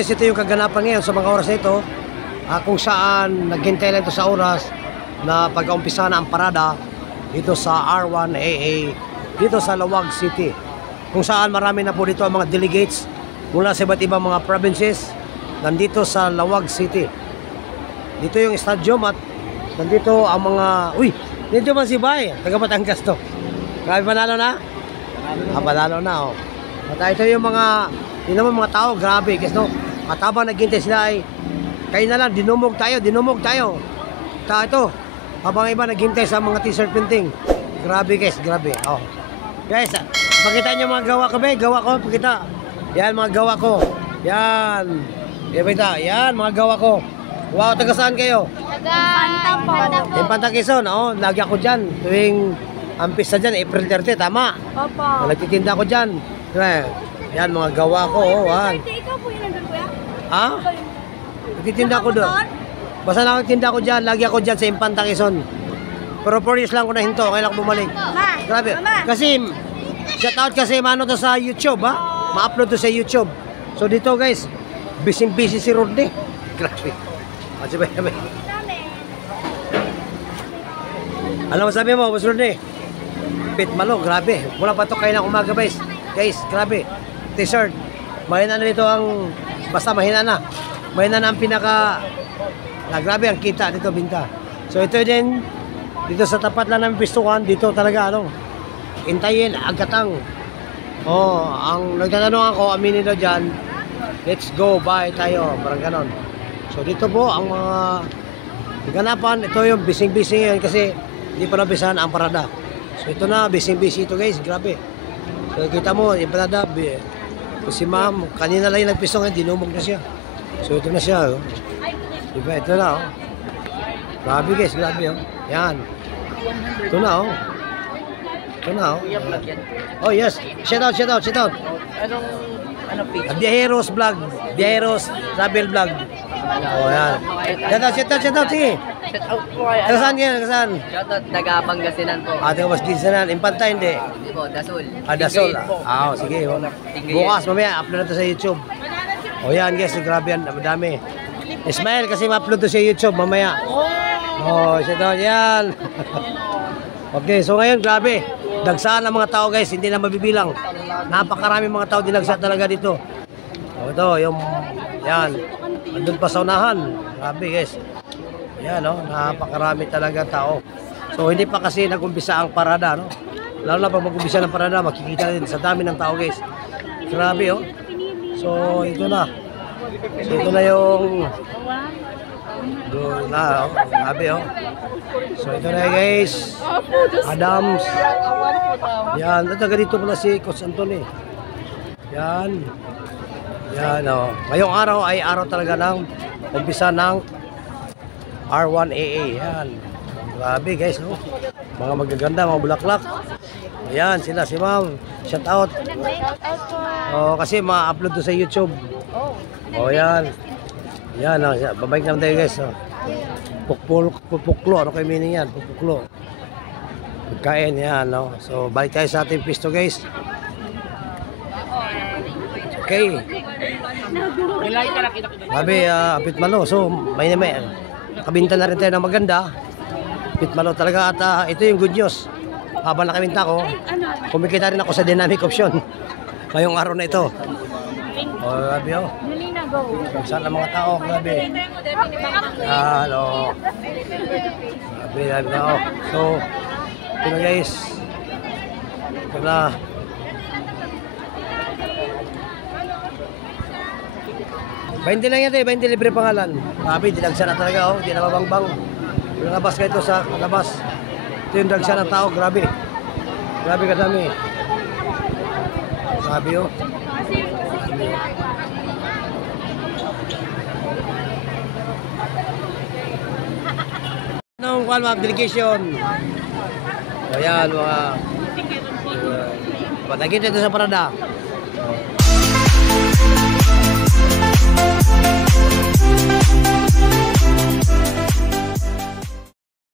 guys, ito yung kaganapan ngayon sa mga oras na ito, kung saan naghintay lang ito sa oras na pagkaumpisa na ang parada dito sa R1AA dito sa Lawag City, kung saan marami na po dito ang mga delegates mula sa iba't ibang mga provinces nandito sa Lawag City. Dito yung stadium at nandito ang mga dito man si Bay, taga Batangas to. Grabe, panalo na? Panalo na, oh. At ito yung mga mga tao, grabe guys, no? At habang naghintay sila ay kayo na lang, dinumog tayo. Ito, habang iba naghintay sa mga t-shirt printing. Grabe guys, grabe. Oh. Guys, pakita nyo mga gawa ko, gawa ko, pakita. Yan mga gawa ko. Yan. Yan mga gawa ko. Wow, taga saan kayo? Taga Infanta. Infanta Quezon, oh. Lagi ako dyan. Tuwing ang pista dyan, April 30, tama? Opo. Nagtitinda ko dyan. Yan mga gawa ko, oh. Ikaw po yun nandun, kuya? Ha? Nagtitinda ko doon. Basta nagtitinda ko dyan, lagi ako dyan sa Infanta Quezon. Pero 4 years lang ko na hinto, kailan ko bumalik. Grabe. Kasi, shoutout kasi mano to sa YouTube, ha? Ma-upload to sa YouTube. So dito guys, busy si Rodney. Grabe. Masibay. Alam mo sabi mo, Boss Rodney? Pit malo, grabe. Mula pa to kayo ng umaga guys. Guys, grabe. T-shirt. Mahina na dito ang, basta mahina na. Mahina na ang grabe ang kita dito, binta. So ito din, dito sa tapat lang ng pistukan, dito talaga intayin, agatang. Ang nagtatanong ako, aminin daw dyan, let's go, bye tayo, parang ganon. So dito po, ang mga ganapan, ito yung busy ngayon kasi hindi pa nabisahan ang parada. So ito na, busy ito guys, grabe. So kita mo, yung parada, si ma'am, kanina lang yung nagpisto ngayon, dinumog na siya. So ito na siya, oh. Diba, ito na, oh. Grabe guys, grabe, oh. Yan. Ito na, oh. Ito na, oh. Oh yes, shout out. Anong page? Viajeros Vlog, Viajeros Travel Vlog. Oh, yan. Shout out, sige. Shout out po kayo. Saan yan, saan? Shout out, taga Pangasinan po. Taga Pangasinan. Infanta, hindi. Hindi po, Dasol. Dasol. Sige. Bukas, mamaya, upload na to sa YouTube. Oh, yan guys, grabe yan, madami. Ismael, kasi ma-upload to sa YouTube, mamaya. Oh, shout out, yan. Okay, so ngayon, grabe. Dagsaan ang mga tao guys, hindi na mabibilang. Napakarami mga tao dinagsa talaga dito. Oh, ito, yan. Andun pa sa unahan. Grabe guys. Yan, no? Napakarami talaga tao. So, hindi pa kasi nag-umpisa ang parada, no? Lalo na pag mag-umpisa ng parada, makikita din sa dami ng tao guys. Grabe, oh. So, ito na. So, ito na yung doon na, oh. Grabe, oh. So, ito na guys. Adams. Yan. Ito, ganito pala si Coach Anthony. Yan. Yan, oh. Ngayong araw ay araw talaga ng umpisa ng R1AA. Yan. Grabe guys, oh. Mga magaganda, mga bulaklak. Ayan, sila, si ma'am. Shout out. Oh, kasi ma-upload to sa YouTube. Oh, yan. Yan, oh. Babalik naman tayo guys, oh. Pupuklo. Ano kayo meaning yan? Pupuklo. Pagkain, yan, no? So, balik tayo sa ating pisto guys. Okay. Sabi, Apit Malo. So, may nakabinta na rin tayo ng maganda. Apit Malo talaga. At ito yung good news. Habang nakabinta ko, kumikita rin ako sa dynamic option. Ngayong araw na ito. Oh, grabe, oh. Saan ang mga tao, grabe. Hello. Grabe na, oh. So, ito na guys. Ito na. $20 lang yan, 20 libre pangalan. Grabe, dinagsa na talaga, oh. Hindi na mabangbang. Nalabas ka ito sa labas. Ito yung dagsa ng tao, grabe. Grabe kadami. Grabe, oh. Anong kuwan, mga delegation? Ayan, mga nakita ito sa parada.